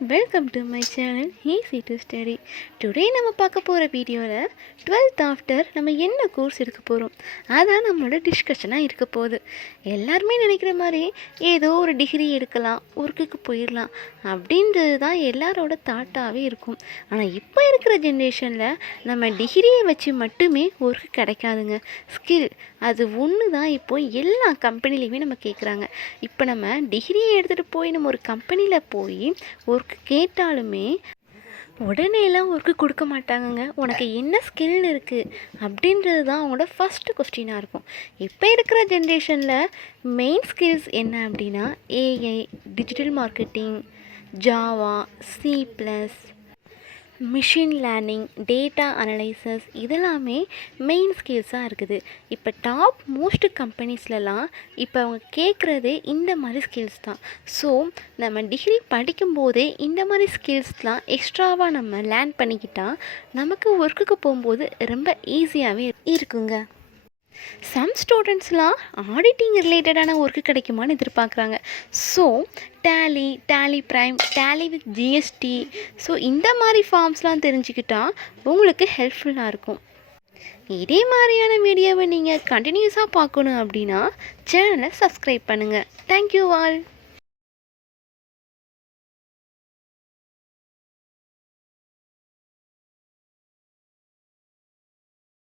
Welcome to my channel easy to study. Today நம்ம பார்க்க போகிற வீடியோவில் 12th ஆஃப்டர் நம்ம என்ன கோர்ஸ் எடுக்க போகிறோம் அதான் நம்மளோட டிஸ்கஷனாக இருக்க போகுது. எல்லாருமே நினைக்கிற மாதிரி ஏதோ ஒரு டிகிரி எடுக்கலாம், ஒர்க்குக்கு போயிடலாம் அப்படின்றது தான் எல்லாரோட தாட்டாகவே இருக்கும். ஆனால் இப்போ இருக்கிற ஜென்ரேஷனில் நம்ம டிகிரியை வச்சு மட்டுமே ஒர்க்கு கிடைக்காதுங்க. ஸ்கில் அது ஒன்று தான் இப்போ எல்லா கம்பெனிலையுமே நம்ம கேட்குறாங்க. இப்போ நம்ம டிகிரியை எடுத்துகிட்டு போய் நம்ம ஒரு கம்பெனியில் போய் ஒர்க்கு கேட்டாலுமே உடனேலாம் ஒர்க்கு கொடுக்க மாட்டாங்கங்க. உனக்கு என்ன ஸ்கில் இருக்குது அப்படின்றது தான் அவங்களோட ஃபஸ்ட்டு கொஸ்டினாக இருக்கும். இப்போ இருக்கிற ஜென்ரேஷனில் மெயின் ஸ்கில்ஸ் என்ன அப்படின்னா AI, digital marketing, Java, C++, machine learning, data analysis இதெல்லாமே மெயின் ஸ்கில்ஸாக இருக்குது. இப்போ டாப் மோஸ்ட் கம்பெனிஸ்லலாம் இப்போ அவங்க கேட்குறதே இந்த மாதிரி ஸ்கில்ஸ் தான். ஸோ நம்ம டிகிரி படிக்கும்போதே இந்த மாதிரி ஸ்கில்ஸ்லாம் எக்ஸ்ட்ராவாக நம்ம லேர்ன் பண்ணிக்கிட்டால் நமக்கு ஒர்க்குக்கு போகும்போது ரொம்ப ஈஸியாகவே இருக்குங்க. சம் ஸ்டூடெண்ட்ஸ்லாம் ஆடிட்டிங் ரிலேட்டடான ஒர்க்கு கிடைக்குமான்னு எதிர்பார்க்குறாங்க. So Tally Prime, Tally with GST, so இந்த மாதிரி ஃபார்ம்ஸ்லாம் தெரிஞ்சுக்கிட்டா உங்களுக்கு ஹெல்ப்ஃபுல்லாக இருக்கும். இதே மாதிரியான வீடியோவை நீங்கள் கண்டினியூஸாக பார்க்கணும் அப்படின்னா சேனலை சப்ஸ்கிரைப் பண்ணுங்கள். Thank you all.